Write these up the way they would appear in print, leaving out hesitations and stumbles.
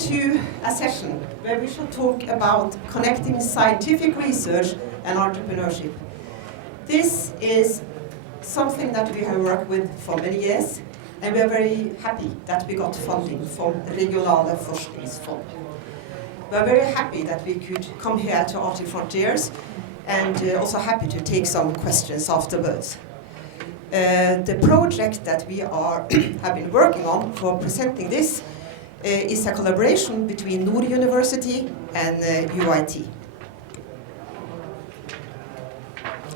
to a session where we shall talk about connecting scientific research and entrepreneurship. This is something that we have worked with for many years, and we are very happy that we got funding from Regionalt Forsknings Fond. We are very happy that we could come here to Arctic Frontiers, and also happy to take some questions afterwards. The project that we have been working on for presenting this is a collaboration between Nord University and UiT.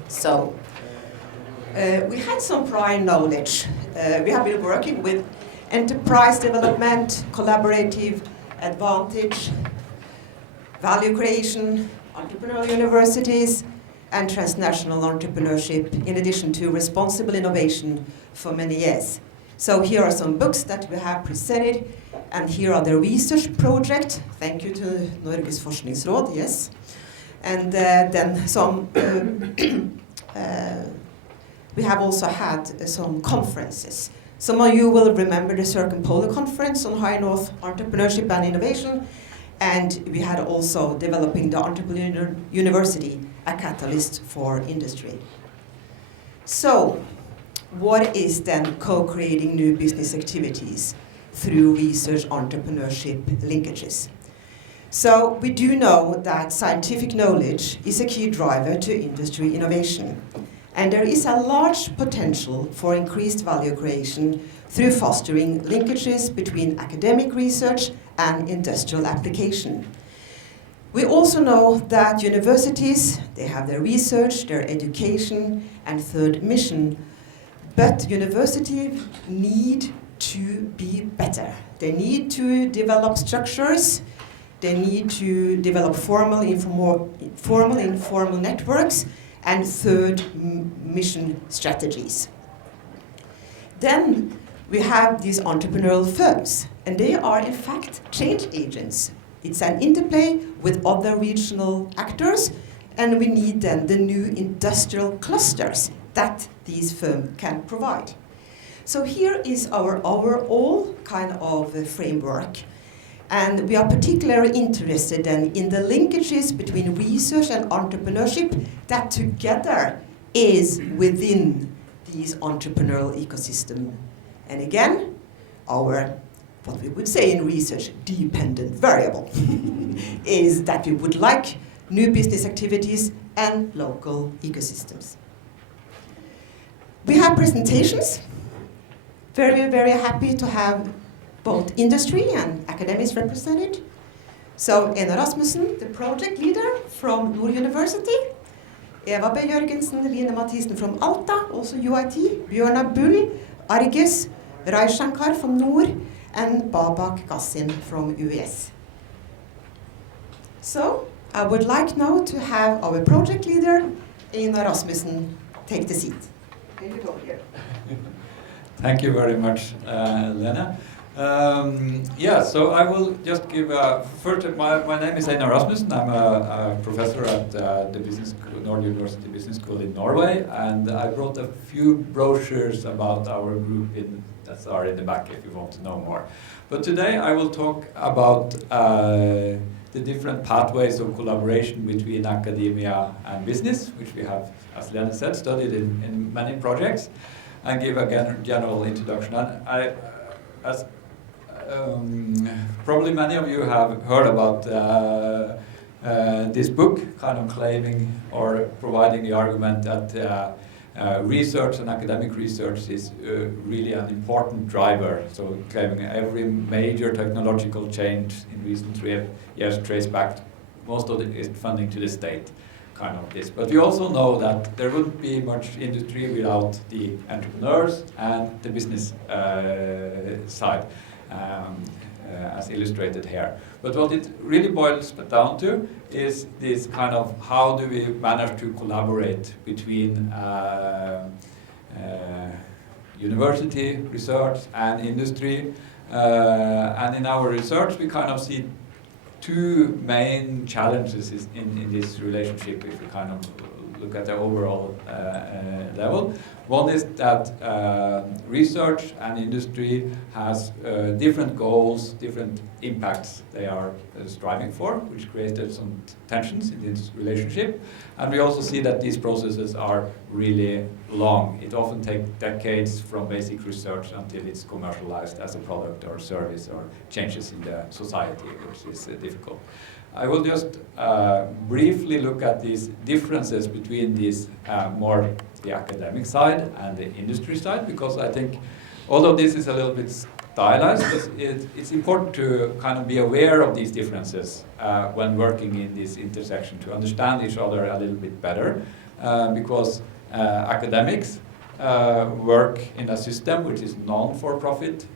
So, we had some prior knowledge. We have been working with enterprise development, collaborative advantage, value creation, entrepreneurial universities, and transnational entrepreneurship, in addition to responsible innovation for many years. So here are some books that we have presented, and here are the research project. Thank you to Norges Forskningsråd, yes. And then some, we have also had some conferences. Some of you will remember the Circumpolar Conference on High North Entrepreneurship and Innovation, and we had also developing the Entrepreneurial University, a catalyst for industry. So, what is then co-creating new business activities through research entrepreneurship linkages? So, we do know that scientific knowledge is a key driver to industry innovation. And there is a large potential for increased value creation through fostering linkages between academic research and industrial application. We also know that universities, they have their research, their education, and third mission, but universities need to be better. They need to develop structures, they need to develop formal, informal networks, and third mission strategies. Then we have these entrepreneurial firms, and they are in fact change agents. It's an interplay with other regional actors, and we need then the new industrial clusters that these firms can provide. So here is our overall kind of framework. And we are particularly interested then in the linkages between research and entrepreneurship that together is within these entrepreneurial ecosystem. And again, our, what we would say in research, dependent variable is that we would like new business activities and local ecosystems. We have presentations. Very, very happy to have both industry and academics represented. So Einar Rasmussen, the project leader from Nord University, Eva B. Jørgensen, Lene from Alta, also UiT, Bjørnar Bull, Arges, Raishankar from Nord, and Babak Gassin from UES. So I would like now to have our project leader, Einar Rasmussen, take the seat. Here you go, here. Thank you very much, Lene. So I will just give first. My name is Einar Rasmussen. I'm a professor at the Nord University Business School in Norway, and I brought a few brochures about our group that are in the back if you want to know more. But today I will talk about the different pathways of collaboration between academia and business, which we have, as Lene said, studied in many projects, and give a general introduction. And probably many of you have heard about this book, kind of claiming or providing the argument that research and academic research is really an important driver. So claiming every major technological change in recent 3 years trace back most of its funding to the state. Kind of this. But we also know that there wouldn't be much industry without the entrepreneurs and the business side, as illustrated here. But what it really boils down to is this kind of how do we manage to collaborate between university research and industry. And in our research we kind of see two main challenges in this relationship if we kind of look at the overall level. One is that research and industry has different goals, different impacts they are striving for, which created some tensions in this relationship. And we also see that these processes are really long. It often takes decades from basic research until it's commercialized as a product or service or changes in the society, which is difficult. I will just briefly look at these differences between these more the academic side and the industry side, because I think although this is a little bit stylized, it's important to kind of be aware of these differences when working in this intersection, to understand each other a little bit better, because academics work in a system which is non-for-profit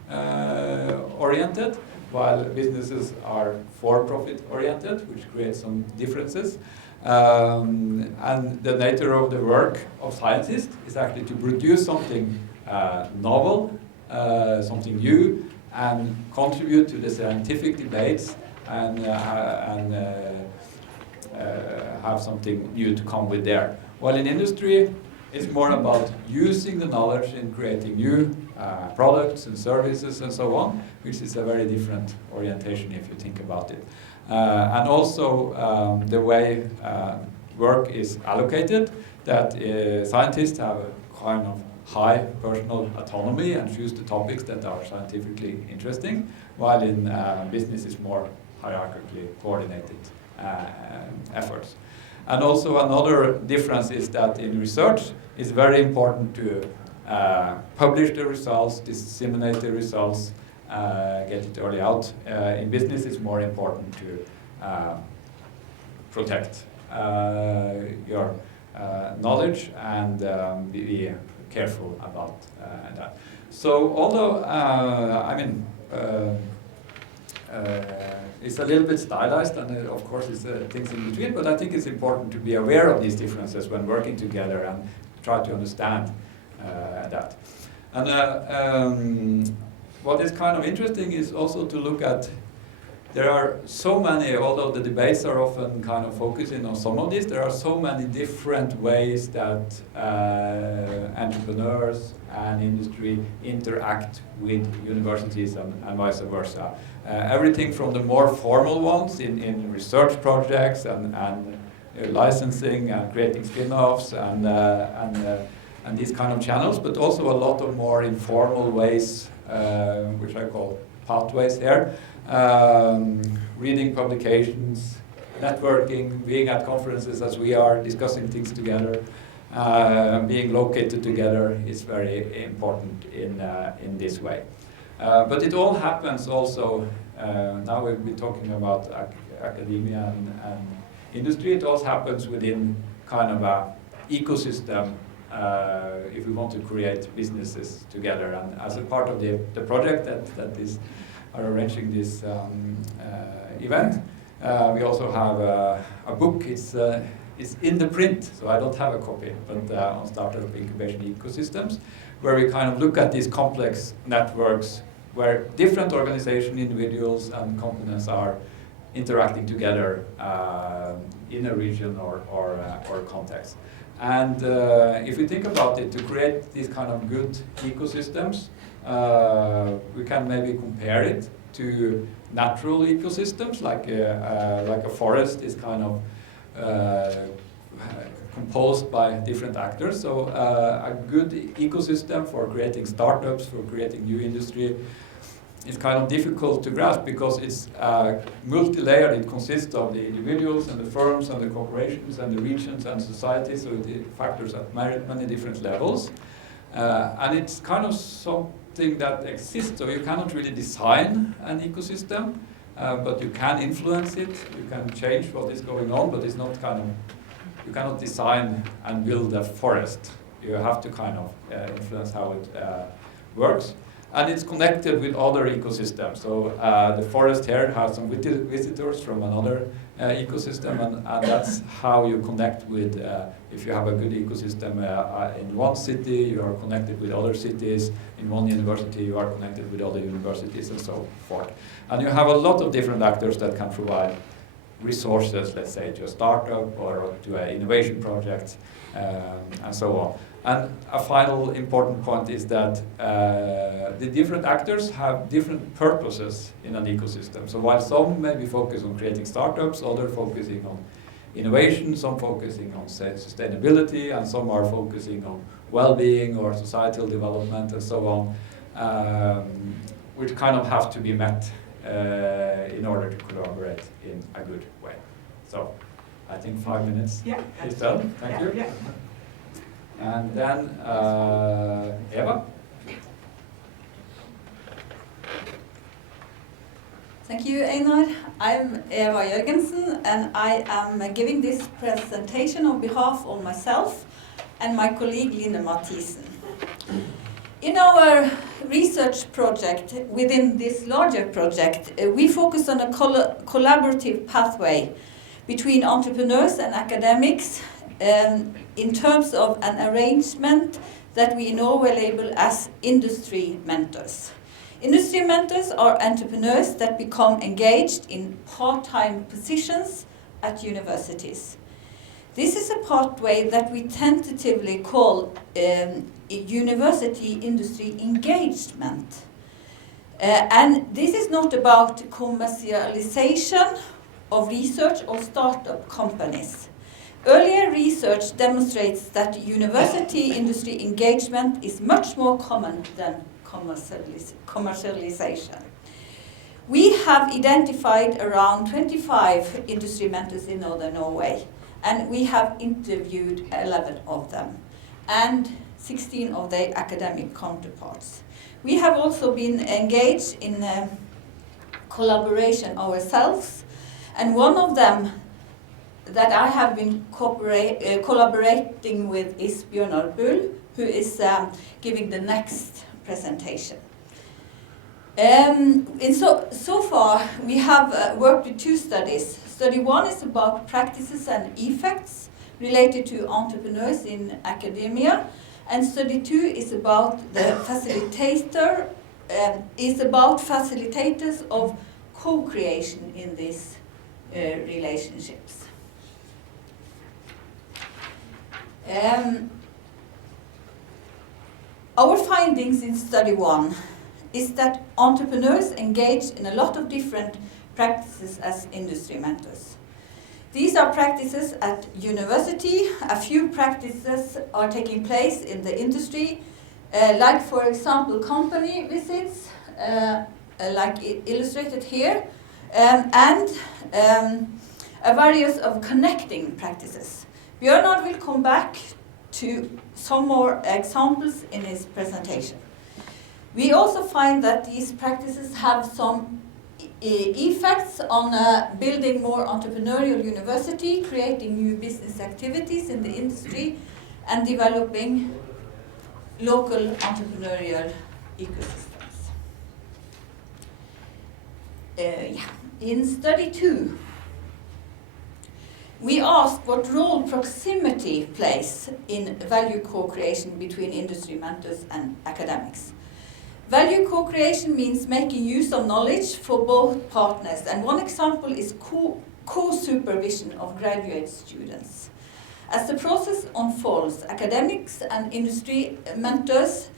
oriented, while businesses are for-profit oriented, which creates some differences. And the nature of the work of scientists is actually to produce something novel, something new, and contribute to the scientific debates and have something new to come with there. While in industry, it's more about using the knowledge in creating new products and services and so on, which is a very different orientation if you think about it. And also the way work is allocated, that scientists have a kind of high personal autonomy and choose the topics that are scientifically interesting, while in business is more hierarchically coordinated efforts. And also another difference is that in research, it's very important to publish the results, disseminate the results, get it early out. In business, it's more important to protect your knowledge and be careful about that. So although, I mean, it's a little bit stylized, and of course it's things in between, but I think it's important to be aware of these differences when working together and try to understand that. And what is kind of interesting is also to look at, there are so many, although the debates are often kind of focusing on some of this, there are so many different ways that entrepreneurs and industry interact with universities and vice versa. Everything from the more formal ones in research projects and licensing and creating spin-offs and these kind of channels, but also a lot of more informal ways, which I call pathways here. Reading publications, networking, being at conferences as we are, discussing things together, being located together is very important in this way. But it all happens also, now we've been talking about academia and industry, it all happens within kind of a ecosystem if we want to create businesses together. And as a part of the project that is arranging this event, we also have a book. It's in the print, so I don't have a copy, but on Startup Incubation Ecosystems, where we kind of look at these complex networks where different organizations, individuals, and companies are interacting together in a region or context. And if we think about it, to create these kind of good ecosystems, we can maybe compare it to natural ecosystems, like a forest is kind of composed by different actors. So a good ecosystem for creating startups, for creating new industry, is kind of difficult to grasp because it's multi-layered. It consists of the individuals and the firms and the corporations and the regions and societies, so it factors at many different levels. And it's kind of something that exists, so you cannot really design an ecosystem, but you can influence it, you can change what is going on, but it's not kind of, you cannot design and build a forest. You have to kind of influence how it works. And it's connected with other ecosystems. So the forest here has some visitors from another ecosystem, and that's how you connect with, if you have a good ecosystem in one city, you are connected with other cities. In one university, you are connected with other universities and so forth. And you have a lot of different actors that can provide resources, let's say, to a startup or to an innovation project, and so on. And a final important point is that the different actors have different purposes in an ecosystem. So while some maybe focus on creating startups, others focusing on innovation, some focusing on, say, sustainability, and some are focusing on well-being or societal development and so on, which kind of have to be met in order to collaborate in a good way. So I think 5 minutes is done. Thank you. Yeah. And then Eva. Thank you, Einar. I'm Eva Jørgensen, and I am giving this presentation on behalf of myself and my colleague Lene. In our research project, within this larger project, we focus on a collaborative pathway between entrepreneurs and academics in terms of an arrangement that we in Norway label as industry mentors. Industry mentors are entrepreneurs that become engaged in part-time positions at universities. This is a pathway that we tentatively call university industry engagement. And this is not about commercialization of research or startup companies. Earlier research demonstrates that university industry engagement is much more common than commercialization. We have identified around 25 industry mentors in Northern Norway, and we have interviewed 11 of them, and 16 of their academic counterparts. We have also been engaged in collaboration ourselves, and one of them that I have been collaborating with is Bjørnar Bull, who is giving the next presentation. So far we have worked with 2 studies. Study 1 is about practices and effects related to entrepreneurs in academia, and study 2 is about the facilitators of co-creation in these relationships. Our findings in study 1 is that entrepreneurs engage in a lot of different practices as industry mentors. These are practices at university. A few practices are taking place in the industry, like for example company visits, like illustrated here, and various of connecting practices. Bjørnar will come back to some more examples in his presentation. We also find that these practices have some effects on building more entrepreneurial university, creating new business activities in the industry, and developing local entrepreneurial ecosystems. In study 2, we asked what role proximity plays in value co-creation between industry mentors and academics. Value co-creation means making use of knowledge for both partners, and one example is co-supervision of graduate students. As the process unfolds, academics and industry mentors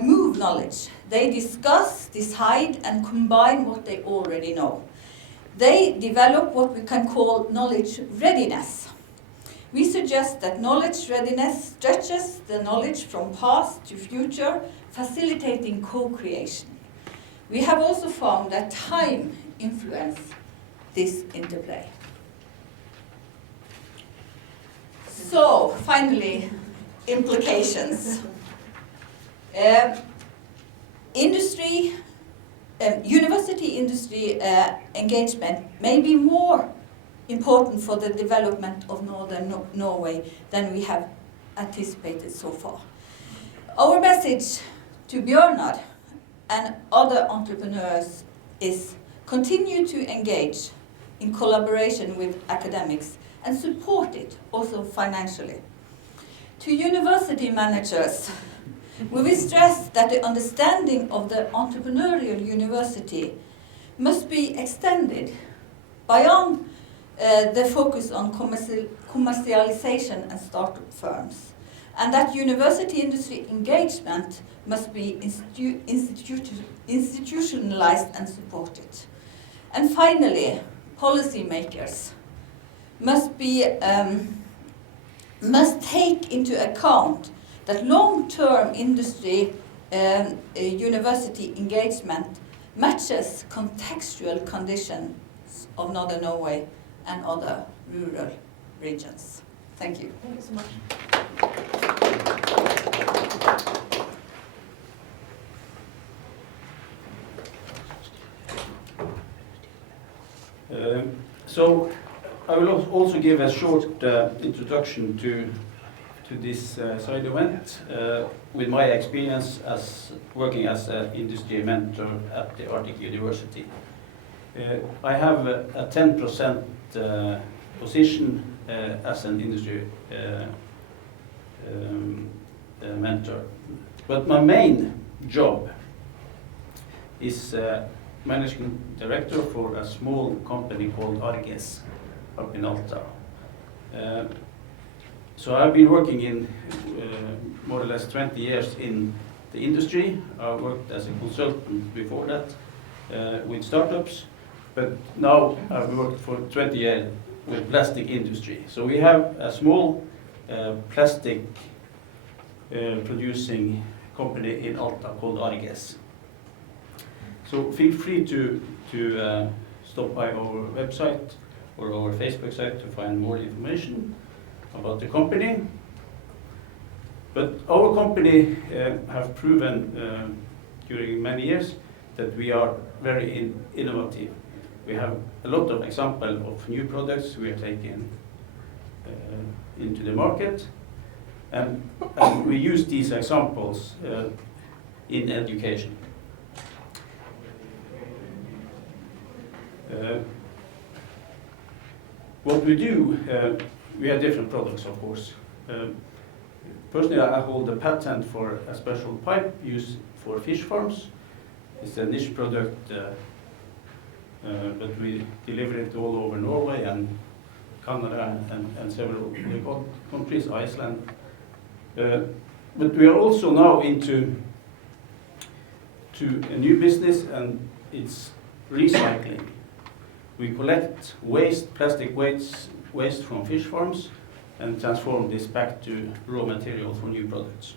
move knowledge. They discuss, decide, and combine what they already know. They develop what we can call knowledge readiness. We suggest that knowledge readiness stretches the knowledge from past to future, facilitating co-creation. We have also found that time influences this interplay. So, finally, implications. University industry engagement may be more important for the development of Northern Norway than we have anticipated so far. Our message to Bjørnar and other entrepreneurs is continue to engage in collaboration with academics and support it also financially. To university managers, we will stress that the understanding of the entrepreneurial university must be extended beyond the focus on commercialization and startup firms, and that university industry engagement must be institutionalized and supported. And finally, policymakers must take into account that long-term industry university engagement matches contextual conditions of Northern Norway and other rural regions. Thank you. Thank you so much. So I will also give a short introduction to this side event with my experience as working as an industry mentor at the Arctic University. I have a 10% position as an industry mentor, but my main job is managing director for a small company called Arctic up in Alta. So I've been working in more or less 20 years in the industry. I worked as a consultant before that with startups, but now I've worked for 20 years with plastic industry. So we have a small plastic producing company in Alta called Organisers. So feel free to stop by our website or our Facebook site to find more information about the company. But our company have proven during many years that we are very innovative. We have a lot of examples of new products we are taking into the market, and we use these examples in education. What we do, we have different products, of course. Personally, I hold a patent for a special pipe used for fish farms. It's a niche product, but we deliver it all over Norway and Canada and several other countries, Iceland. But we are also now into a new business, and it's recycling. We collect waste, plastic waste from fish farms and transform this back to raw material for new products.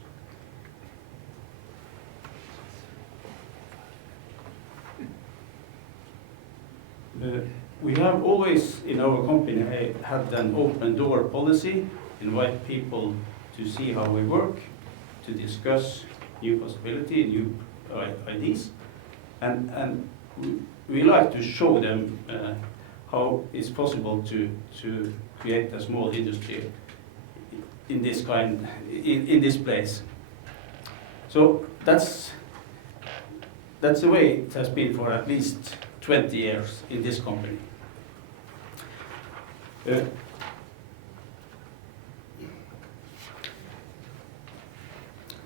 We have always in our company had an open door policy, invite people to see how we work, to discuss new possibilities, new ideas, and we like to show them how it's possible to create a small industry in this place. So that's the way it has been for at least 20 years in this company.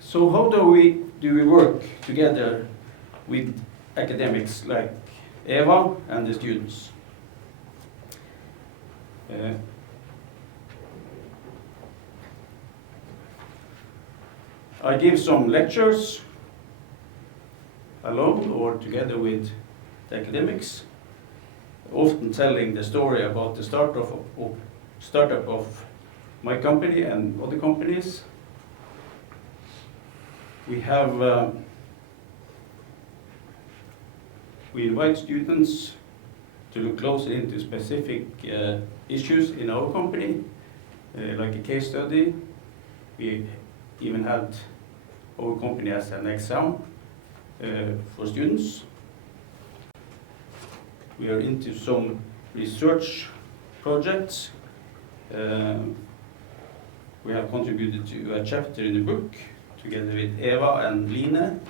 So how do we work together with academics like Eva and the students? I give some lectures alone or together with the academics, often telling the story about the startup of my company and other companies. We invite students to look closer into specific issues in our company, like a case study. We even had our company as an exam for students. We are into some research projects. We have contributed to a chapter in the book together with Eva and Lene.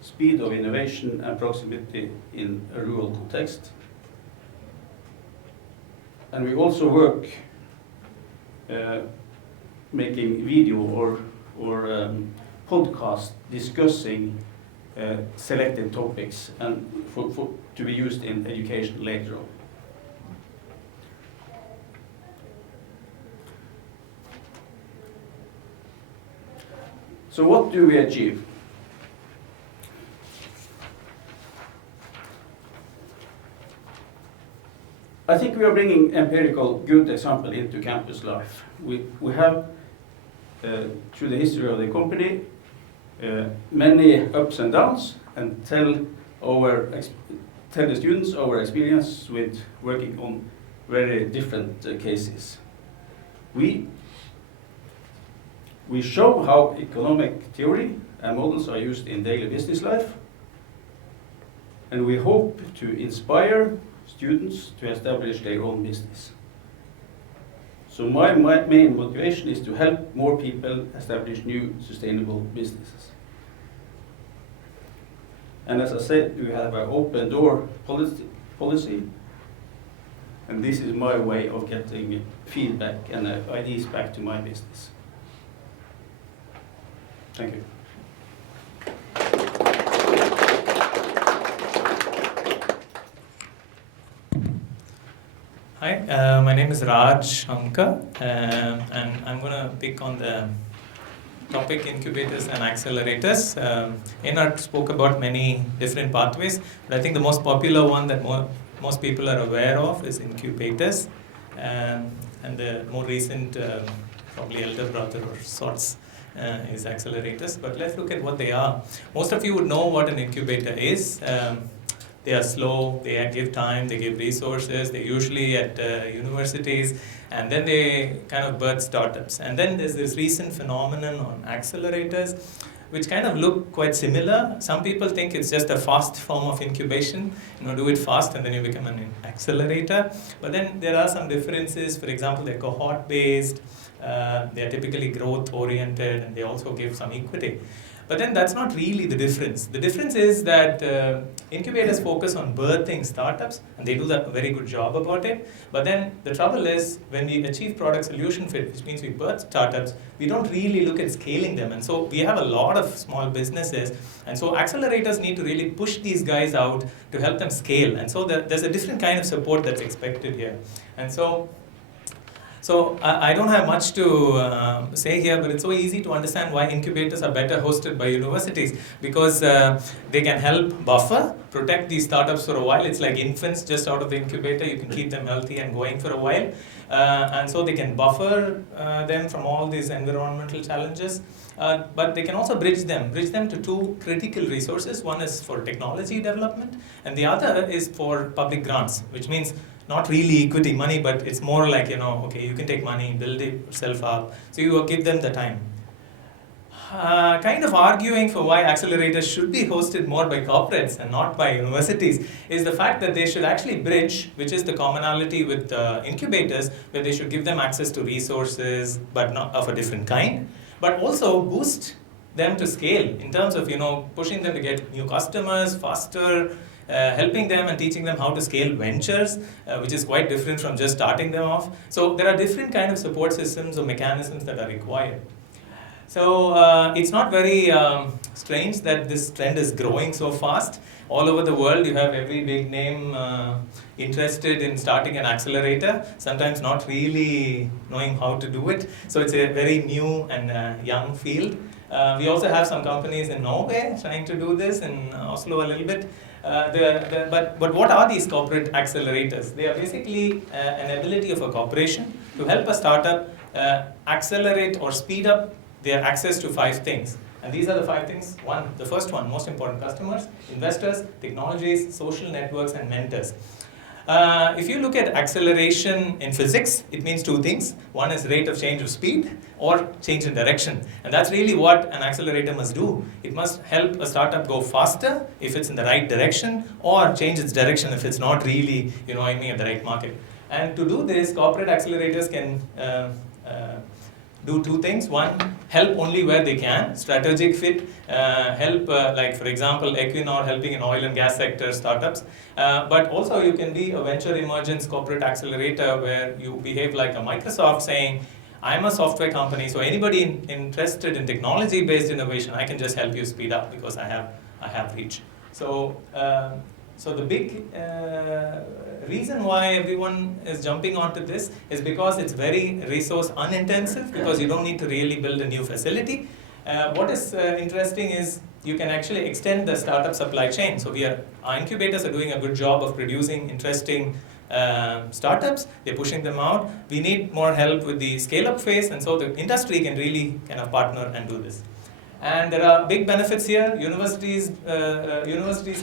Speed of innovation and proximity in a rural context. And we also work making video or podcast discussing selected topics and to be used in education later on. So what do we achieve? I think we are bringing empirical good example into campus life. We have, through the history of the company, many ups and downs, and tell the students our experience with working on very different cases. We show how economic theory and models are used in daily business life, and we hope to inspire students to establish their own business. So my main motivation is to help more people establish new sustainable businesses. And as I said, we have an open door policy, and this is my way of getting feedback and ideas back to my business. Thank you. Hi, my name is Raj Amka, and I'm going to pick on the topic incubators and accelerators. Einar spoke about many different pathways, but I think the most popular one that most people are aware of is incubators, and the more recent, probably elder brother or sorts, is accelerators. But let's look at what they are. Most of you would know what an incubator is. They are slow, they give time, they give resources, they're usually at universities, and then they kind of birth startups. And then there's this recent phenomenon on accelerators, which kind of look quite similar. Some people think it's just a fast form of incubation, do it fast and then you become an accelerator. But then there are some differences. For example, they're cohort-based, they're typically growth-oriented, and they also give some equity. But then that's not really the difference. The difference is that incubators focus on birthing startups, and they do a very good job about it. But then the trouble is, when we achieve product solution fit, which means we birth startups, we don't really look at scaling them. And so we have a lot of small businesses. And so accelerators need to really push these guys out to help them scale. And so there's a different kind of support that's expected here. And so I don't have much to say here, but it's so easy to understand why incubators are better hosted by universities, because they can help buffer, protect these startups for a while. It's like infants just out of the incubator. You can keep them healthy and going for a while. And so they can buffer them from all these environmental challenges. But they can also bridge them to two critical resources. One is for technology development, and the other is for public grants, which means not really equity money, but it's more like, okay, you can take money, build it yourself up. So you give them the time. Kind of arguing for why accelerators should be hosted more by corporates and not by universities is the fact that they should actually bridge, which is the commonality with incubators, where they should give them access to resources, but not of a different kind, but also boost them to scale in terms of, pushing them to get new customers faster, helping them and teaching them how to scale ventures, which is quite different from just starting them off. So there are different kind of support systems or mechanisms that are required. So it's not very strange that this trend is growing so fast. All over the world, you have every big name interested in starting an accelerator, sometimes not really knowing how to do it. So it's a very new and young field. We also have some companies in Norway trying to do this, in Oslo a little bit. But what are these corporate accelerators? They are basically an ability of a corporation to help a startup accelerate or speed up their access to 5 things. And these are the 5 things. The first one, most important: customers, investors, technologies, social networks, and mentors. If you look at acceleration in physics, it means 2 things. One is rate of change of speed or change in direction. And that's really what an accelerator must do. It must help a startup go faster if it's in the right direction, or change its direction if it's not really, aiming at the right market. And to do this, corporate accelerators can do 2 things. One, help only where they can, strategic fit, help, like for example, Equinor helping in oil and gas sector startups. But also you can be a venture emergence corporate accelerator where you behave like a Microsoft, saying, I'm a software company, so anybody interested in technology-based innovation, I can just help you speed up because I have I have reach. So, so the big reason why everyone is jumping onto this is because it's very resource unintensive, because you don't need to really build a new facility. What is interesting is you can actually extend the startup supply chain. So our incubators are doing a good job of producing interesting startups. They're pushing them out. We need more help with the scale-up phase, and so the industry can really kind of partner and do this. And there are big benefits here. Universities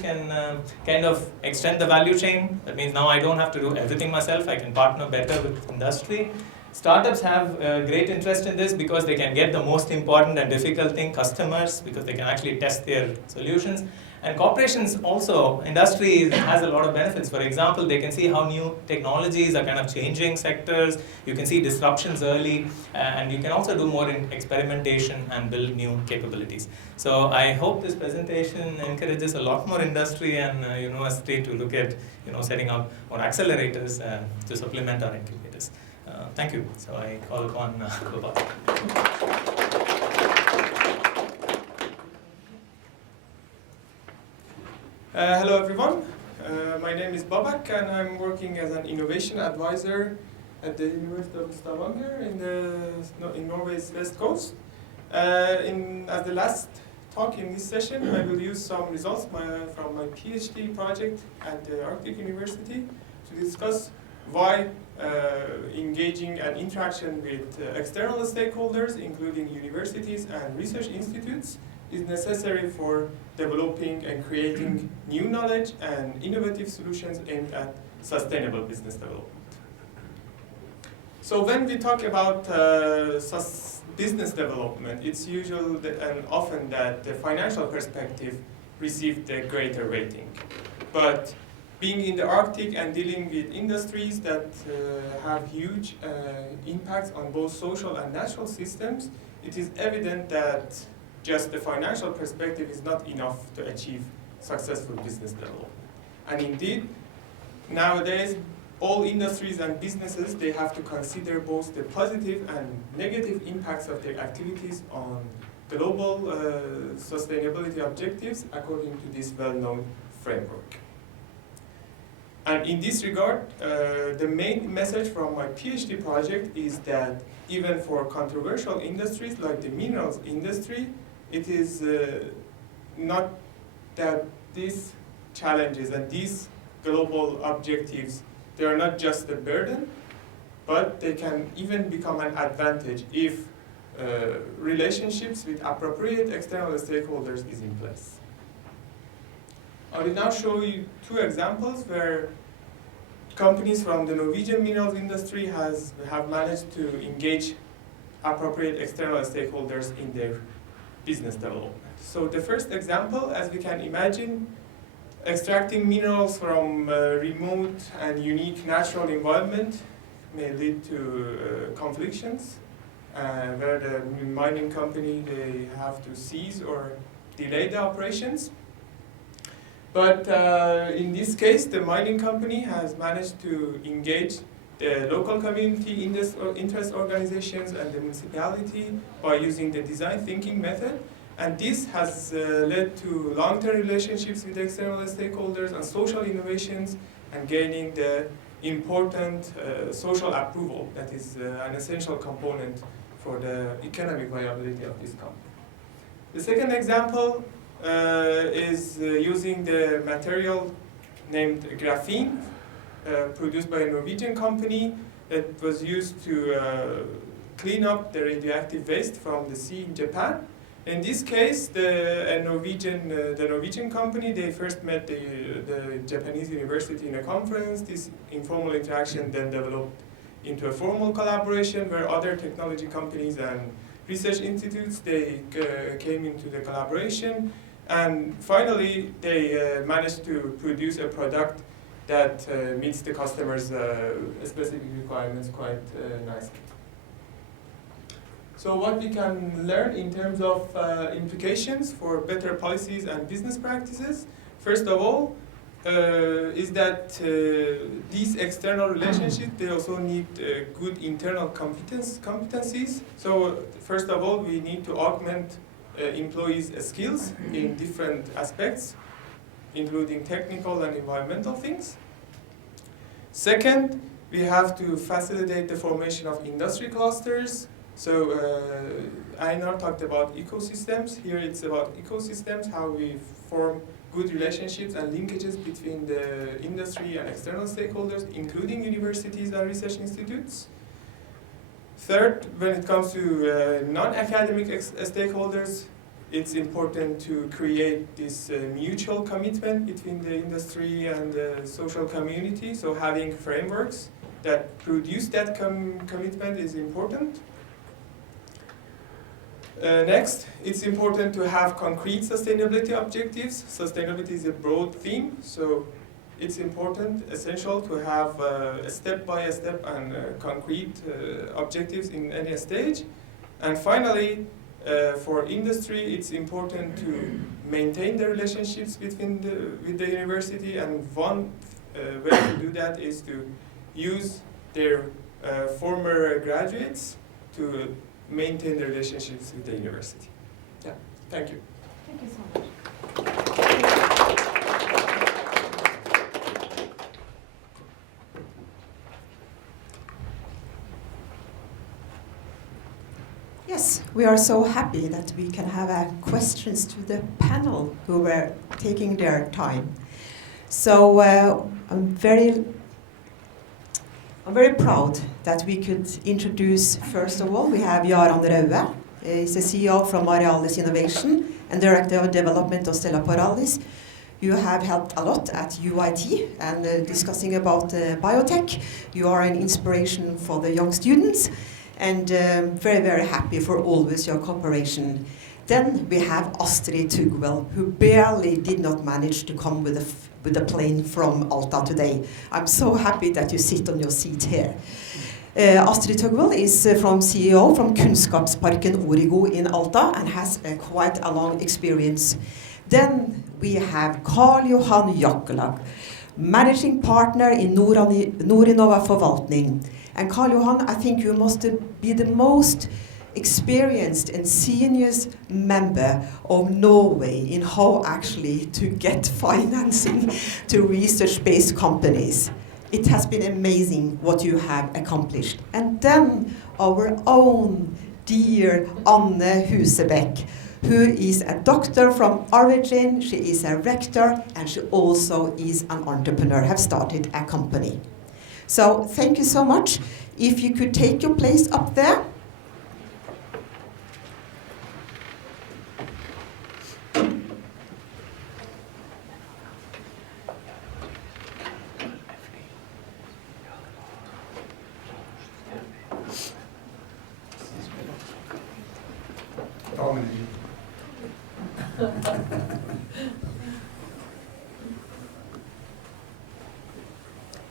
can kind of extend the value chain. That means now I don't have to do everything myself. I can partner better with industry. Startups have great interest in this because they can get the most important and difficult thing, customers, because they can actually test their solutions. And corporations also, industry has a lot of benefits. For example, they can see how new technologies are kind of changing sectors. You can see disruptions early, and you can also do more in experimentation and build new capabilities. So I hope this presentation encourages a lot more industry and university to look at setting up more accelerators to supplement our incubators. Thank you. So I call upon Babak. Hello everyone, my name is Babak and I'm working as an innovation advisor at the University of Stavanger in Norway's west coast. As the last talk in this session, I will use some results from my PhD project at the Arctic University to discuss why engaging an interaction with external stakeholders, including universities and research institutes, is necessary for developing and creating new knowledge and innovative solutions aimed at sustainable business development. So when we talk about business development, it's usual and often that the financial perspective receives the greater weighting. But being in the Arctic and dealing with industries that have huge impacts on both social and natural systems, it is evident that just the financial perspective is not enough to achieve successful business development. And indeed, nowadays, all industries and businesses, they have to consider both the positive and negative impacts of their activities on global sustainability objectives according to this well-known framework. And in this regard, the main message from my PhD project is that even for controversial industries like the minerals industry, it is not that these challenges and these global objectives, they are not just a burden, but they can even become an advantage if relationships with appropriate external stakeholders is in place. I will now show you two examples where companies from the Norwegian minerals industry have managed to engage appropriate external stakeholders in their business development. So the first example, as we can imagine, extracting minerals from a remote and unique natural environment may lead to conflicts where the mining company, they have to cease or delay the operations. But in this case, the mining company has managed to engage the local community interest organizations and the municipality by using the design thinking method. And this has led to long-term relationships with external stakeholders and social innovations and gaining the important social approval that is an essential component for the economic viability of this company. The second example is using the material named graphene, produced by a Norwegian company that was used to clean up the radioactive waste from the sea in Japan. In this case, the Norwegian company, they first met the Japanese university in a conference. This informal interaction then developed into a formal collaboration where other technology companies and research institutes, they came into the collaboration. And finally, they managed to produce a product that meets the customer's specific requirements quite nicely. So what we can learn in terms of implications for better policies and business practices, first of all, is that these external relationships, they also need good internal competencies. So first of all, we need to augment employees' skills in different aspects, including technical and environmental things. Second, we have to facilitate the formation of industry clusters. So Einar talked about ecosystems. Here it's about ecosystems, how we form good relationships and linkages between the industry and external stakeholders, including universities and research institutes. Third, when it comes to non-academic stakeholders, it's important to create this mutual commitment between the industry and the social community. So having frameworks that produce that commitment is important. Next, it's important to have concrete sustainability objectives. Sustainability is a broad theme, so it's important, essential to have a step-by-step and concrete objectives in any stage. And finally, for industry, it's important to maintain the relationships with the university, and one way to do that is to use their former graduates to maintain the relationships with the university. Yeah, thank you. Thank you so much. Yes, we are so happy that we can have questions to the panel who were taking their time. So I'm very proud that we could introduce, first of all, we have Jørgensen. He's the CEO from Regionalt Innovation and Director of Development of Stella Paralis. You have helped a lot at UiT and discussing about biotech. You are an inspiration for the young students, and very, very happy for always your cooperation. Then we have Astrid Tugwell, who barely did not manage to come with a plane from Alta today. I'm so happy that you sit on your seat here. Astrid Tugwell is CEO from Kunnskapsparken Origo in Alta and has quite a long experience. Then we have Karl Johan Jakkelag, Managing Partner in Nordinnova Forvaltning. And Karl Johan, I think you must be the most experienced and senior member of Norway in how actually to get financing to research-based companies. It has been amazing what you have accomplished. And then our own dear Anne Husebekk, who is a doctor from Origin, she is a rector, and she also is an entrepreneur, have started a company. So thank you so much. If you could take your place up there.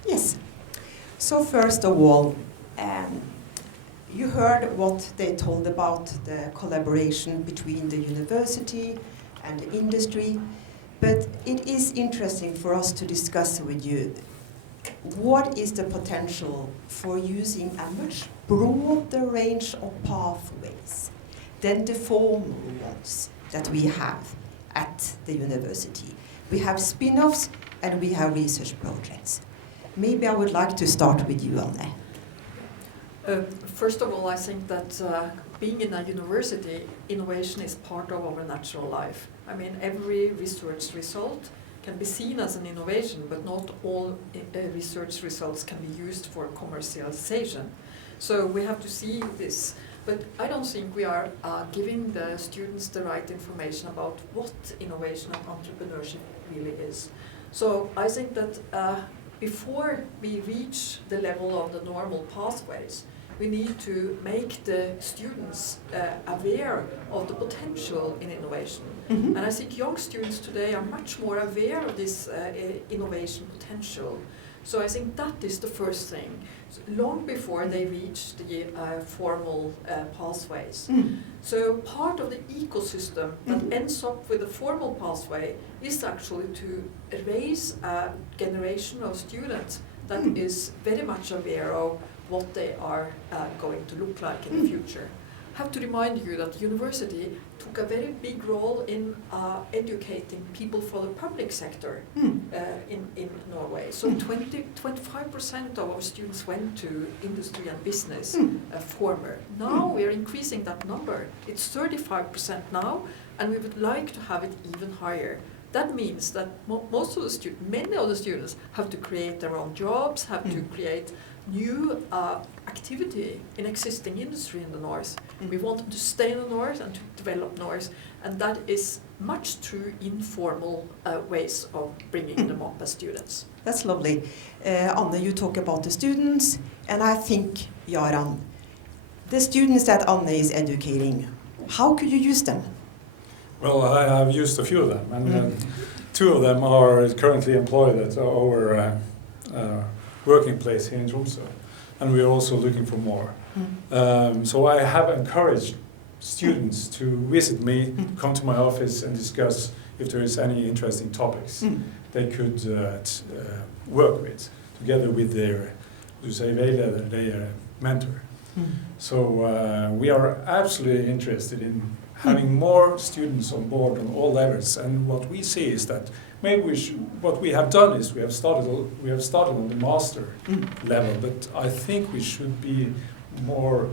Yes. So first of all, you heard what they told about the collaboration between the university and the industry, but it is interesting for us to discuss with you what is the potential for using a much broader range of pathways than the formal ones that we have at the university. We have spin-offs and we have research projects. Maybe I would like to start with you, Anne. First of all, I think that being in a university, innovation is part of our natural life. I mean, every research result can be seen as an innovation, but not all research results can be used for commercialization. So we have to see this. But I don't think we are giving the students the right information about what innovation and entrepreneurship really is. So I think that before we reach the level of the normal pathways, we need to make the students aware of the potential in innovation. Mm-hmm. And I think young students today are much more aware of this innovation potential. So I think that is the first thing, so long before they reach the formal pathways. Mm. So part of the ecosystem that ends up with a formal pathway is actually to raise a generation of students that is very much aware of what they are going to look like in the future. have to remind you that the university took a very big role in educating people for the public sector in Norway. So 25% of our students went to industry and business former. Now we are increasing that number. It's 35% now, and we would like to have it even higher. That means that many of the students have to create their own jobs, have to create new activity in existing industry in the north. We want them to stay in the north and to develop north, and that is much through informal ways of bringing them up as students. That's lovely. Anne, you talk about the students, and I think, Jarand, the students that Anne is educating, how could you use them? Well, I have used a few of them, and 2 of them are currently employed at our working place here in Tromsø, and we are also looking for more. So I have encouraged students to visit me, come to my office and discuss if there is any interesting topics they could work with, together with their mentor. So we are absolutely interested in having more students on board on all levels, and what we see is that maybe what we have done is we have started on the master level, but I think we should be more.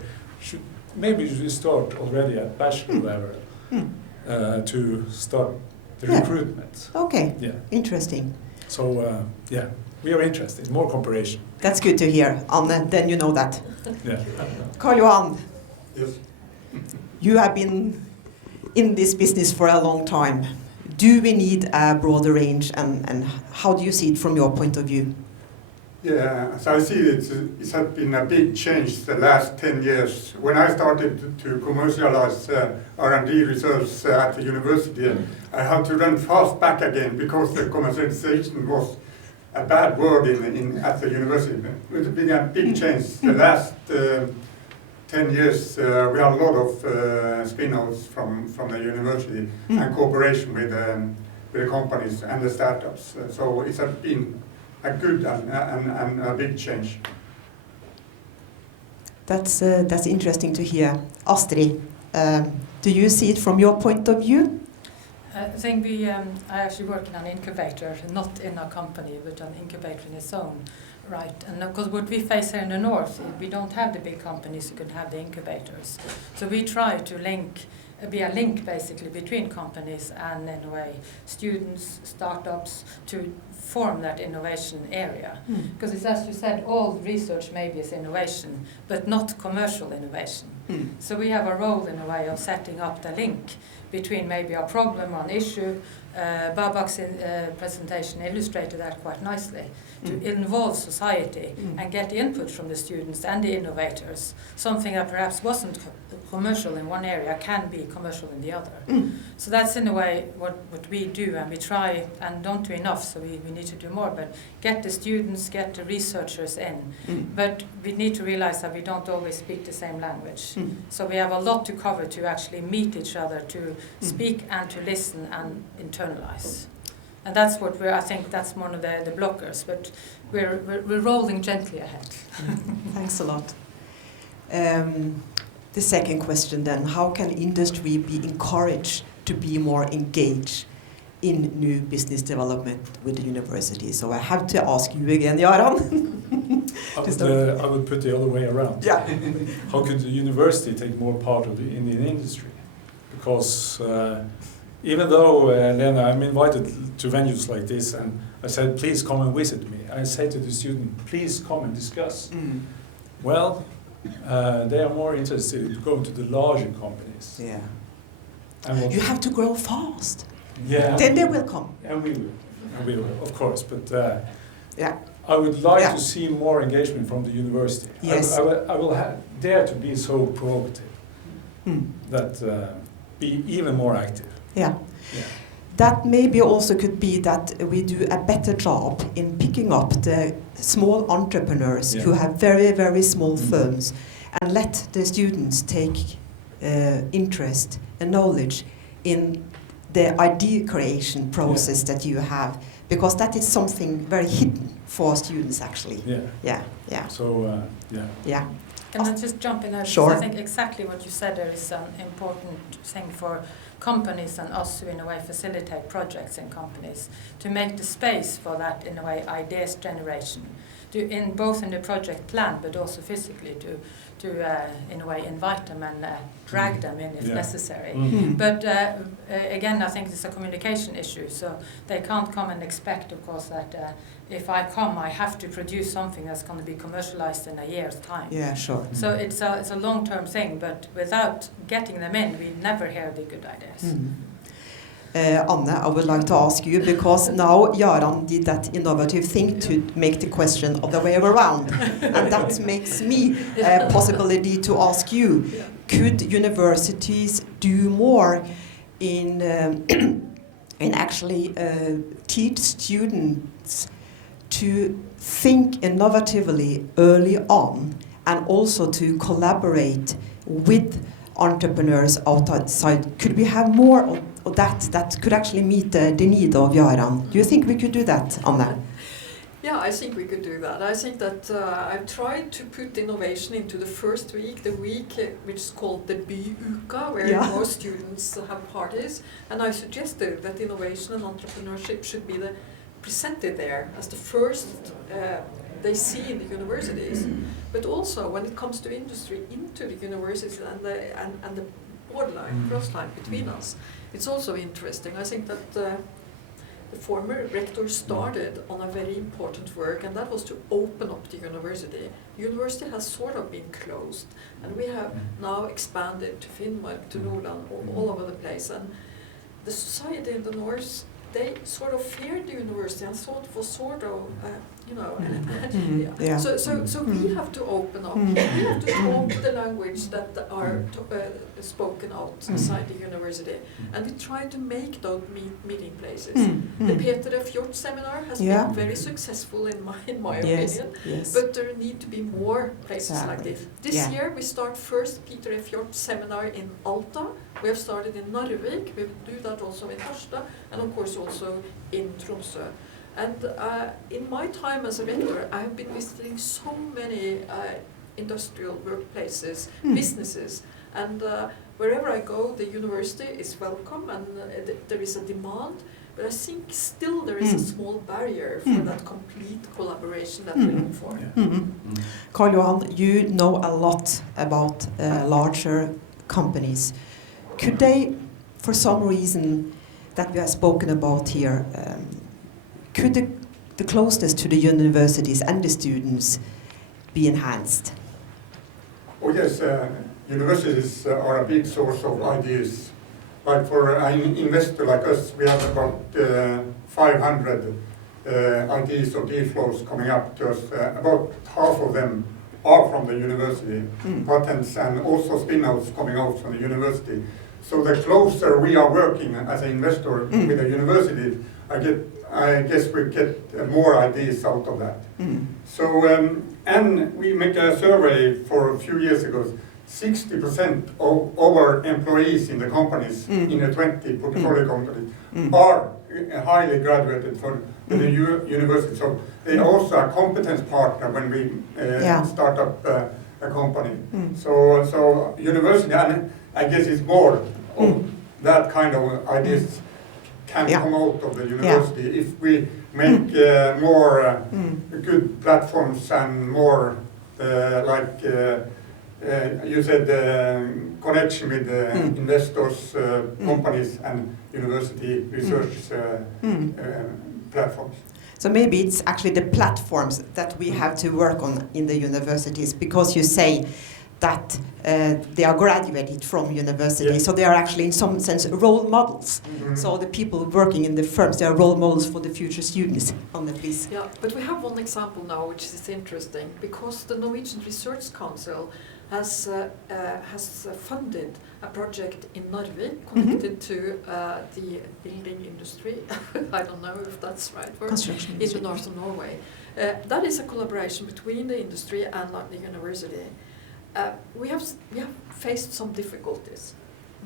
Maybe we start already at bachelor level to start the recruitment. Okay. Yeah. Interesting. So we are interested. More cooperation. That's good to hear, Anne. Then you know that. Yeah. Karl Johan. Yes. You have been in this business for a long time. Do we need a broader range, and how do you see it from your point of view? Yeah, so I see it has been a big change the last 10 years. When I started to commercialize R&D research at the university, I had to run fast back again because the commercialization was a bad word at the university. It has been a big change. The last 10 years, we have a lot of spin-offs from the university and cooperation with the companies and the startups. So it has been a good and a big change. That's interesting to hear. Astrid, do you see it from your point of view? I think I actually work in an incubator, not in a company, but an incubator in its own right. And of course, what we face here in the north, we don't have the big companies who can have the incubators. So we try to be a link basically between companies and, in a way, students, startups, to form that innovation area. Because it's, as you said, all research maybe is innovation, but not commercial innovation. So we have a role in a way of setting up the link between maybe a problem or an issue. Babak's presentation illustrated that quite nicely, to involve society and get input from the students and the innovators. Something that perhaps wasn't commercial in one area can be commercial in the other. So that's in a way what we do, and we try and don't do enough, so we need to do more, but get the students, get the researchers in. But we need to realize that we don't always speak the same language. So we have a lot to cover to actually meet each other, to speak and to listen and internalize. And that's what I think that's one of the blockers, but we're rolling gently ahead. Thanks a lot. The second question then, how can industry be encouraged to be more engaged in new business development with the university? So I have to ask you again, Jarand. I would put the other way around. Yeah. How could the university take more part of the Indian industry? Because even though, Lene, I'm invited to venues like this, and I said, please come and visit me. I say to the student, please come and discuss. Well, they are more interested in going to the larger companies. Yeah. And you have to grow fast. Yeah. Then they will come. And we will. And we will, of course. But yeah. I would like to see more engagement from the university. Yes. I will dare to be so provocative that be even more active. Yeah. That maybe also could be that we do a better job in picking up the small entrepreneurs who have very, very small firms, and let the students take interest and knowledge in the idea creation process that you have, because that is something very hidden for students actually. Yeah. Yeah. Yeah. So, Yeah. Can I just jump in there? Sure. I think exactly what you said there is an important thing for companies and us who in a way facilitate projects in companies, to make the space for that in a way ideas generation, both in the project plan but also physically to in a way invite them and drag them in if necessary. But again, I think it's a communication issue, so they can't come and expect, of course, that if I come, I have to produce something that's going to be commercialized in a year's time. Yeah, sure. So it's a long-term thing, but without getting them in, we never hear the good ideas. Anne, I would like to ask you, because now Jørgen did that innovative thing to make the question of the way around, and that makes me possibility to ask you, could universities do more in actually teach students to think innovatively early on, and also to collaborate with entrepreneurs outside? Could we have more of that could actually meet the need of Jørgen? Do you think we could do that, Anne? Yeah, I think we could do that. I think that I've tried to put innovation into the first week, the week which is called the Byuka, where most students have parties, and I suggested that innovation and entrepreneurship should be presented there as the first they see in the universities, but also when it comes to industry, into the universities and the borderline, cross-line between us. It's also interesting. I think that the former rector started on a very important work, and that was to open up the university. The university has sort of been closed, and we have now expanded to Finnmark, to Nordland, all over the place. And the society in the north, they sort of feared the university and thought it was sort of, So we have to open up. We have to talk the language that are spoken outside the university, and we try to make those meeting places. The Peter F. Hjort seminar has been very successful in my opinion, but there need to be more places like this. This year we start first Peter F. Hjort seminar in Alta. We have started in Narvik. We will do that also in Harstad, and of course also in Tromsø. And in my time as a rector, I have been visiting so many industrial workplaces, businesses, and wherever I go, the university is welcome, and there is a demand. But I think still there is a small barrier for that complete collaboration that we look for. Karl Johan, you know a lot about larger companies. Could they, for some reason that we have spoken about here, could the closeness to the universities and the students be enhanced? Oh yes, universities are a big source of ideas. Like for an investor like us, we have about 500 ideas or deal flows coming up to us. About half of them are from the university, patents and also spin-outs coming out from the university. So the closer we are working as an investor with a university, I guess we get more ideas out of that. So, and we make a survey for a few years ago. 60% of our employees in the companies, in the 20 portfolio companies, are highly graduated from the university. So they are also a competence partner when we start up a company. So university, and I guess it's more of that kind of ideas can come out of the university if we make more good platforms and more you said connection with investors, companies and university research platforms. So maybe it's actually the platforms that we have to work on in the universities, because you say that they are graduated from university, so they are actually in some sense role models. So the people working in the firms, they are role models for the future students. Anne, please. Yeah, but we have one example now which is interesting, because the Norwegian Research Council has funded a project in Narvik connected to the building industry. I don't know if that's right word. Construction industry. In Northern Norway. That is a collaboration between the industry and the university. We have faced some difficulties.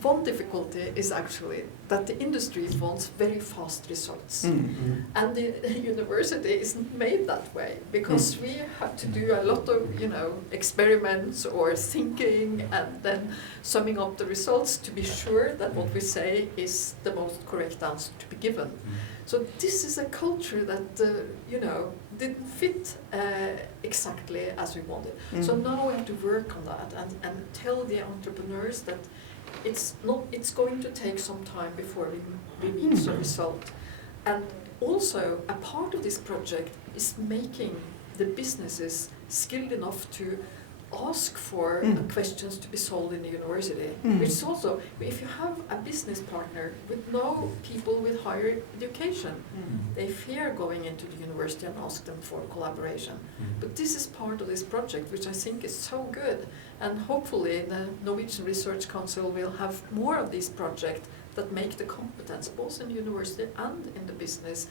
one difficulty is actually that the industry wants very fast results. And the university isn't made that way, because we have to do a lot of, experiments or thinking and then summing up the results to be sure that what we say is the most correct answer to be given. So this is a culture that, didn't fit exactly as we wanted. So now we have to work on that and tell the entrepreneurs that it's going to take some time before we meet the result. And also, a part of this project is making the businesses skilled enough to ask for questions to be solved in the university. Which is also, if you have a business partner with no people with higher education, they fear going into the university and ask them for collaboration. But this is part of this project, which I think is so good. And hopefully the Norwegian Research Council will have more of these projects that make the competence both in the university and in the business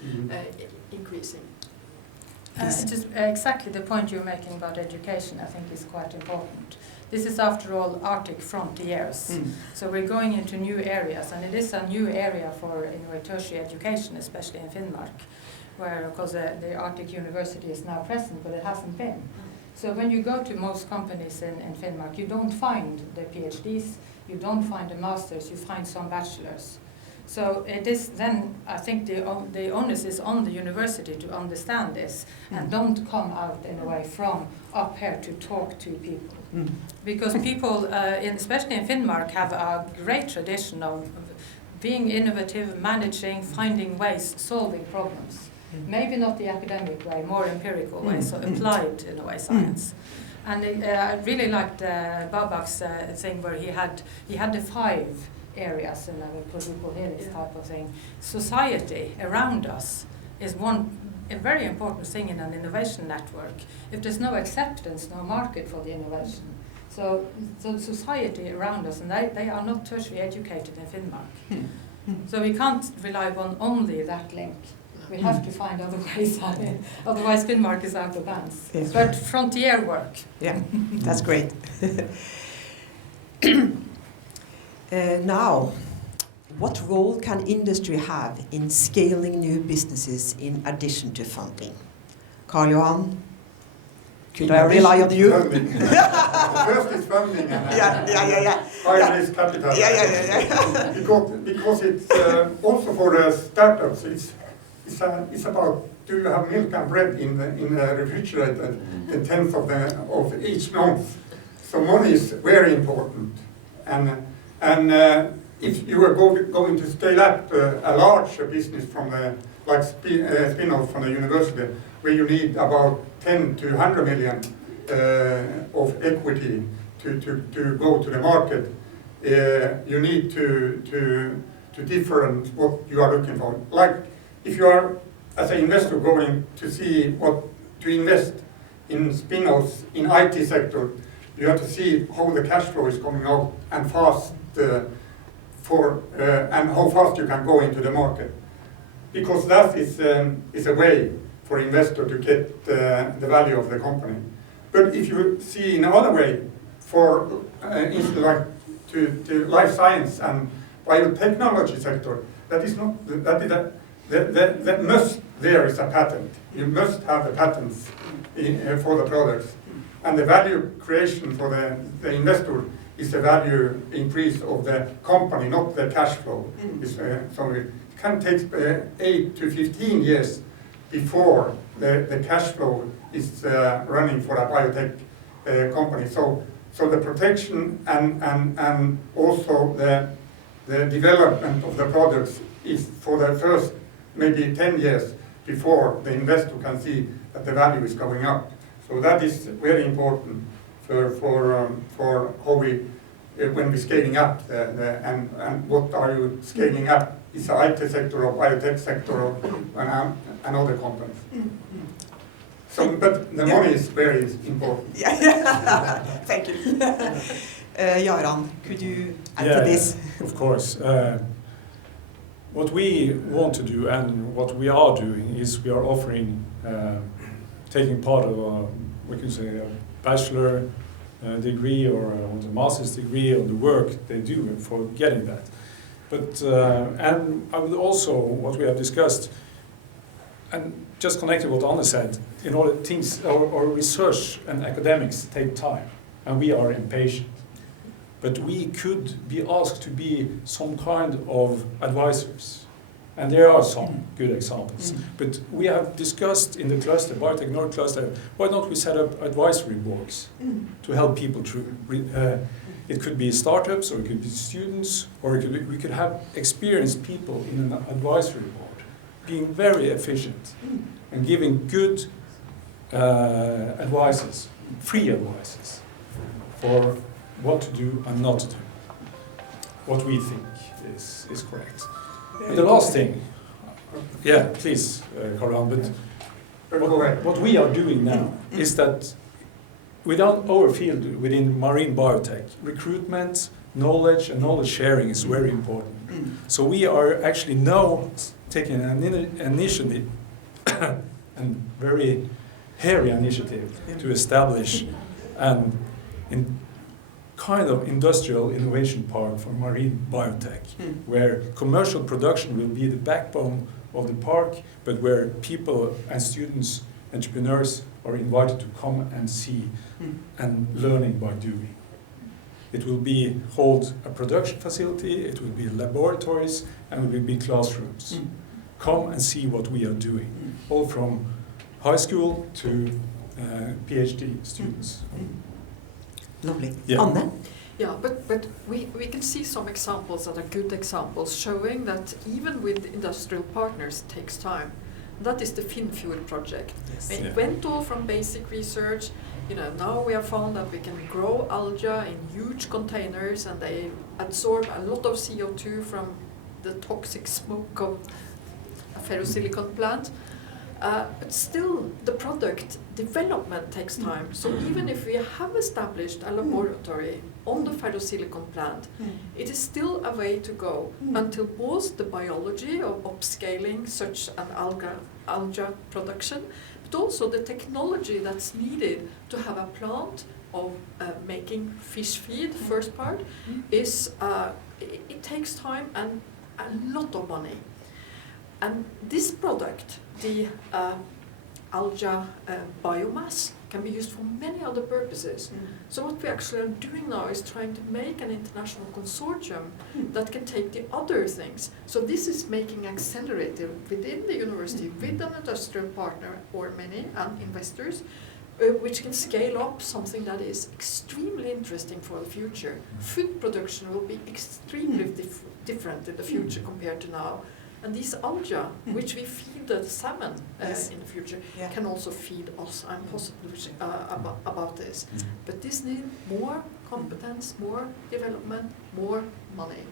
increasing. Just exactly the point you're making about education, I think, is quite important. This is, after all, Arctic frontiers. So we're going into new areas, and it is a new area for tertiary education, especially in Finnmark, where, of course, the Arctic University is now present, but it hasn't been. So when you go to most companies in Finnmark, you don't find the PhDs, you don't find the masters, you find some bachelors. So it is then, I think the onus is on the university to understand this and don't come out in a way from up here to talk to people. Because people, especially in Finnmark, have a great tradition of being innovative, managing, finding ways, solving problems. Maybe not the academic way, more empirical way, so applied in a way science. And I really liked Babak's thing where he had the 5 areas in a type of thing. Society around us is a very important thing in an innovation network. If there's no acceptance, no market for the innovation. So society around us, and they are not tertiary educated in Finnmark. So we can't rely on only that link. We have to find other ways, otherwise Finnmark is out of bounds. Yes. But frontier work. Yeah, that's great. Now, what role can industry have in scaling new businesses in addition to funding? Karl Johan, could I rely on you? First is funding, and final is capital. Because it's also for the startups. It's about, do you have milk and bread in the refrigerator the 10th of each month? So money is very important, and if you are going to scale up a large business from the spin-off from the university, where you need about 10 to 100 million of equity to go to the market, you need to different what you are looking for. Like if you are, as an investor, going to see what to invest in spin-offs in IT sector, you have to see how the cash flow is coming out and fast and how fast you can go into the market, because that is a way for investor to get the value of the company. But if you see in another way, for instance, like to life science and biotechnology sector, that is not that must there is a patent. You must have the patents for the products, and the value creation for the investor is the value increase of the company, not the cash flow. So it can take 8 to 15 years before the cash flow is running for a biotech company. So the protection and also the development of the products is for the first maybe 10 years before the investor can see that the value is going up. So that is very important for how we when we're scaling up and what are you scaling up? Is the IT sector or biotech sector or another companies? So, but the money is very important. Yeah. Thank you. Jørgen, could you add to this? Of course. What we want to do and what we are doing is we are offering, taking part of we can say a bachelor degree or want a master's degree or the work they do for getting that. But and I would also, what we have discussed, and just connected what Anne said, in order things, our research and academics take time, and we are impatient. But we could be asked to be some kind of advisors. And there are some good examples. But we have discussed in the cluster, UiT Nord cluster, why don't we set up advisory boards to help people through. It could be startups, or it could be students, or we could have experienced people in an advisory board, being very efficient and giving good advices, free advices, for what to do and not to do, what we think is correct. And the last thing, yeah, please, Karl, but what we are doing now is that without our field within marine biotech, recruitment, knowledge and knowledge sharing is very important. So we are actually now taking an initiative, and very hairy initiative, to establish an kind of industrial innovation park for marine biotech, where commercial production will be the backbone of the park, but where people and students, entrepreneurs are invited to come and see and learning by doing. It will be hold a production facility, it will be laboratories, and it will be classrooms. Come and see what we are doing, all from high school to PhD students. Lovely. Yeah. Anne? Yeah, but we can see some examples that are good examples showing that even with industrial partners it takes time. That is the Finnfjord project. Yes. It went all from basic research. Now we have found that we can grow algae in huge containers, and they absorb a lot of CO2 from the toxic smoke of a ferrosilicon plant. But still, the product development takes time. So even if we have established a laboratory on the ferrosilicon plant, it is still a way to go until both the biology of upscaling such an algae production, but also the technology that's needed to have a plant of making fish feed, first part, is it takes time and a lot of money. And this product, the algae biomass, can be used for many other purposes. So what we actually are doing now is trying to make an international consortium that can take the other things. So this is making accelerator within the university with an industrial partner or many and investors, which can scale up something that is extremely interesting for the future. Food production will be extremely different in the future compared to now. And these algae, which we feed the salmon in the future, can also feed us. I'm positive about this. But this needs more competence, more development, more money.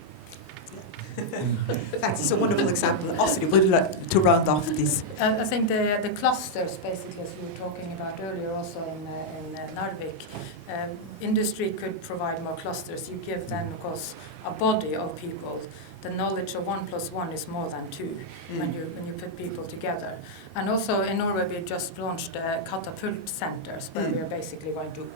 That's a wonderful example. Astrid, would you like to round off this? I think the clusters, basically, as we were talking about earlier, also in Narvik, industry could provide more clusters. You give them, of course, a body of people. The knowledge of 1 + 1 is more than 2 when you put people together. And also in Norway we just launched catapult centers where we are basically going to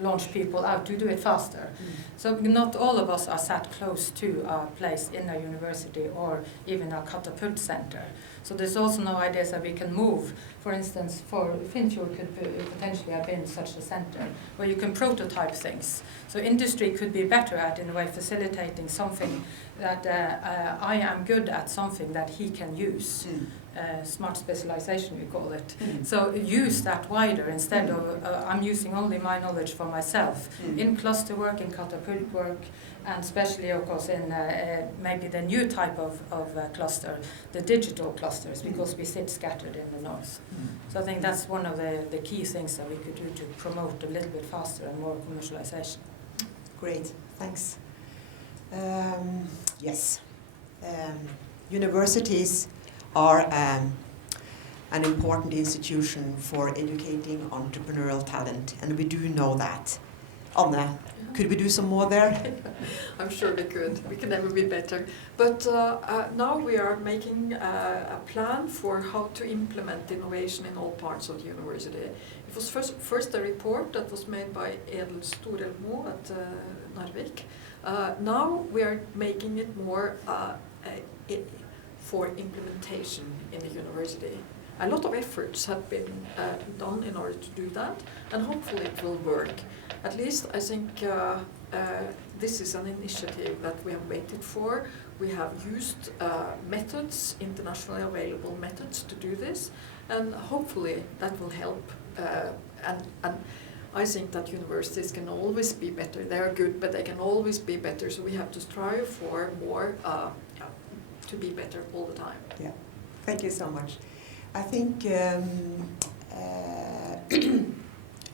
launch people out to do it faster. So not all of us are sat close to a place in a university or even a catapult center. So there's also no ideas that we can move. For instance, for Finnfjord could potentially have been such a center where you can prototype things. So industry could be better at, in a way, facilitating something that I am good at, something that he can use. Smart specialization, we call it. So use that wider instead of I'm using only my knowledge for myself. In cluster work, in catapult work, and especially, of course, in maybe the new type of cluster, the digital clusters, because we sit scattered in the north. So I think that's one of the key things that we could do to promote a little bit faster and more commercialization. Great, thanks. Yes, universities are an important institution for educating entrepreneurial talent, and we do know that. Anne, could we do some more there? I'm sure we could. We can never be better. But now we are making a plan for how to implement innovation in all parts of the university. It was first a report that was made by Edel Storelmo at Narvik. Now we are making it more for implementation in the university. A lot of efforts have been done in order to do that, and hopefully it will work. At least I think this is an initiative that we have waited for. We have used methods, internationally available methods to do this, and hopefully that will help. And I think that universities can always be better. They are good, but they can always be better, so we have to strive for more, to be better all the time. Yeah, thank you so much. I think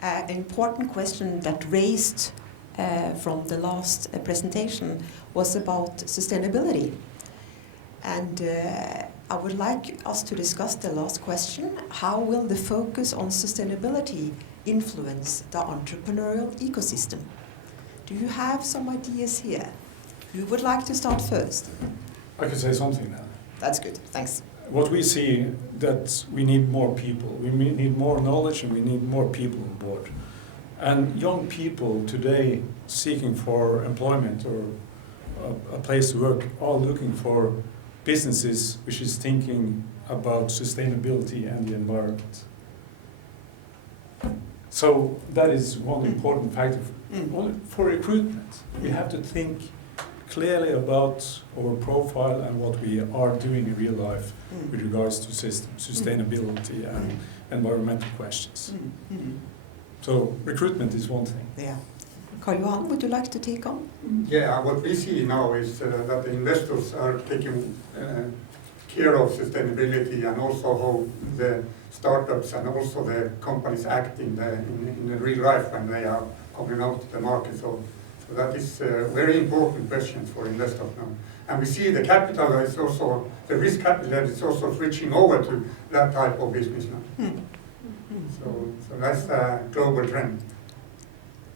an important question that raised from the last presentation was about sustainability. And I would like us to discuss the last question. How will the focus on sustainability influence the entrepreneurial ecosystem? Do you have some ideas here? Who would like to start first? I could say something now. That's good, thanks. What we see that we need more people. We need more knowledge and we need more people on board. And young people today seeking for employment or a place to work are looking for businesses which is thinking about sustainability and the environment. So that is one important factor for recruitment. We have to think clearly about our profile and what we are doing in real life with regards to sustainability and environmental questions. So recruitment is one thing. Yeah. Karl Johan, would you like to take on? Yeah, what we see now is that the investors are taking care of sustainability and also how the startups and also the companies act in the real life when they are coming out to the market. So that is very important question for investors now. And we see the capital is also, the risk capital is also switching over to that type of business now. So that's a global trend.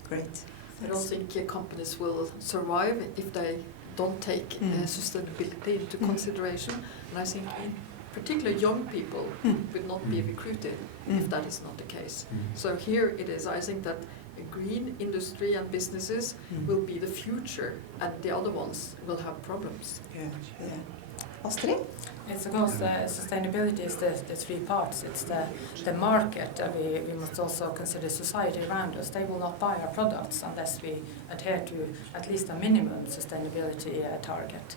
Great. I don't think companies will survive if they don't take sustainability into consideration. And I think in particular young people will not be recruited if that is not the case. So here it is. I think that green industry and businesses will be the future, and the other ones will have problems. Yeah. Astrid? It's of course sustainability is the three parts. It's the market. We must also consider society around us. They will not buy our products unless we adhere to at least a minimum sustainability target.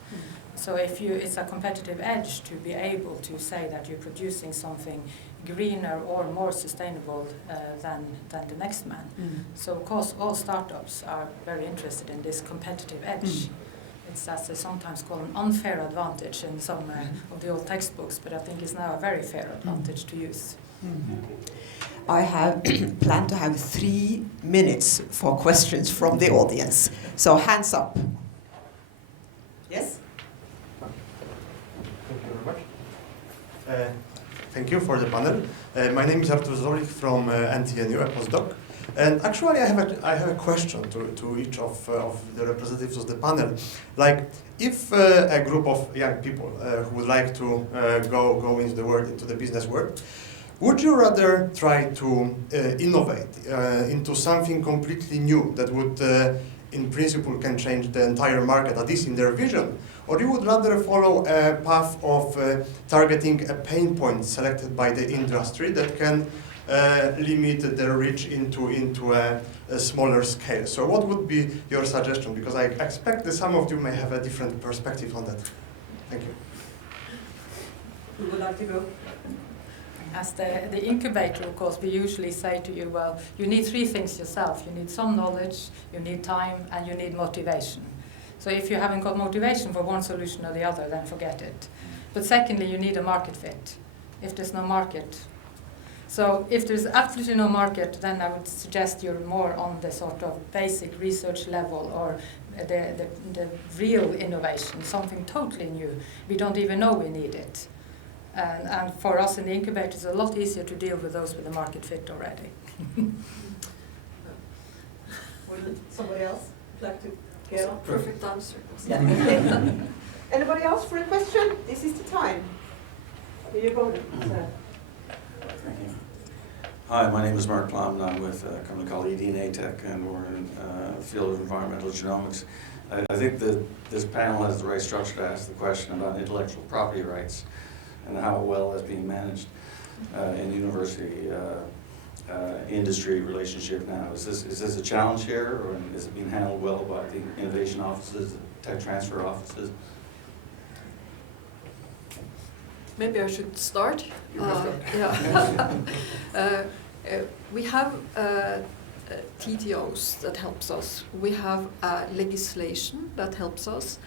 So it's a competitive edge to be able to say that you're producing something greener or more sustainable than the next man. So of course all startups are very interested in this competitive edge. It's, as they sometimes call, an unfair advantage in some of the old textbooks, but I think it's now a very fair advantage to use. I have planned to have 3 minutes for questions from the audience. So hands up. Yes? Thank you very much. Thank you for the panel. My name is Artur Zolich from NTNU, a postdoc. And actually, I have a question to each of the representatives of the panel. Like, if a group of young people who would like to go into the world, into the business world, would you rather try to innovate into something completely new that would, in principle, can change the entire market, at least in their vision, or you would rather follow a path of targeting a pain point selected by the industry that can limit their reach into a smaller scale? So what would be your suggestion? Because I expect that some of you may have a different perspective on that. Thank you. Who would like to go? As the incubator, of course, we usually say to you, well, you need 3 things yourself. You need some knowledge, you need time, and you need motivation. So if you haven't got motivation for one solution or the other, then forget it. But secondly, you need a market fit. If there's no market, so if there's absolutely no market, then I would suggest you're more on the sort of basic research level or the real innovation, something totally new. We don't even know we need it. And for us in the incubator, it's a lot easier to deal with those with a market fit already. Would somebody else like to get on? Perfect answer. Yeah. Okay. Anybody else for a question? This is the time. Here you go. Thank you. Hi, my name is Mark Plum, and I'm with a company called ED and we're in the field of environmental genomics. I think that this panel has the right structure to ask the question about intellectual property rights and how well that's being managed in university industry relationship now. Is this a challenge here, or is it being handled well by the innovation offices, the tech transfer offices? Maybe I should start. You can start. Yeah. We have TTOs that helps us. We have legislation that helps us.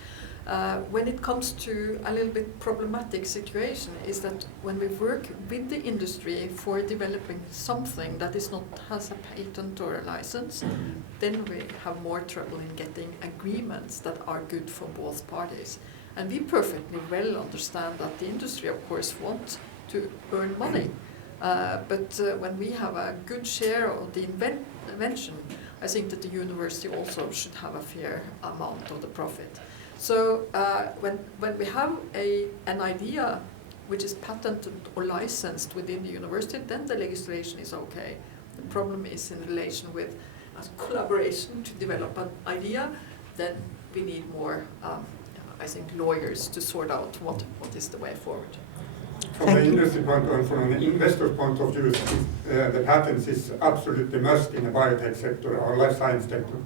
When it comes to a little bit problematic situation is that when we work with the industry for developing something that is not has a patent or a license, then we have more trouble in getting agreements that are good for both parties. And we perfectly well understand that the industry, of course, wants to earn money. But when we have a good share of the invention, I think that the university also should have a fair amount of the profit. So when we have an idea which is patented or licensed within the university, then the legislation is okay. The problem is in relation with a collaboration to develop an idea, then we need more I think lawyers to sort out what is the way forward. From the industry point and from an investor's point of view, the patents is absolutely must in the biotech sector or life science sector.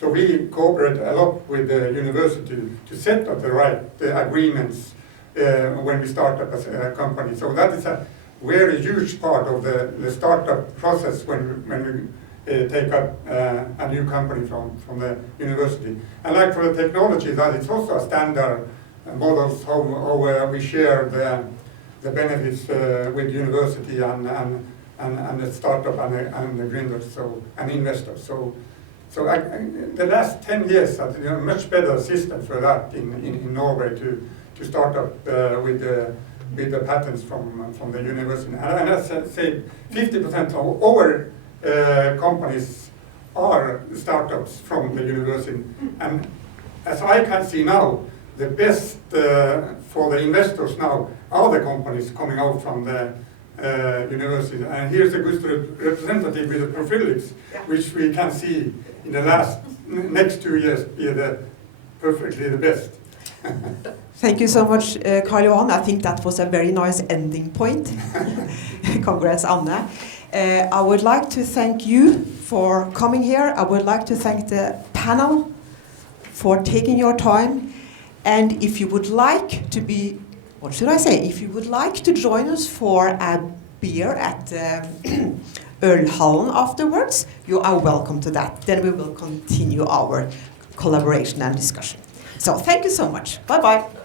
So we cooperate a lot with the university to set up the right agreements when we start up as a company. So that is a very huge part of the startup process when we take up a new company from the university. And like for the technology, that it's also a standard models how we share the benefits with university and the startup and the grinders, so and investors. So the last 10 years, a much better system for that in Norway to start up with the patents from the university. And as I say, 50% of our companies are startups from the university. And as I can see now, the best for the investors now are the companies coming out from the university. And here's a good representative with the Profilics, which we can see in the next 2 years be perfectly the best. Thank you so much, Karl Johan. I think that was a very nice ending point. Congrats, Anne. I would like to thank you for coming here. I would like to thank the panel for taking your time. And if you would like to be, what should I say? If you would like to join us for a beer at Ølhallen afterwards, you are welcome to that. Then we will continue our collaboration and discussion. So thank you so much. Bye-bye.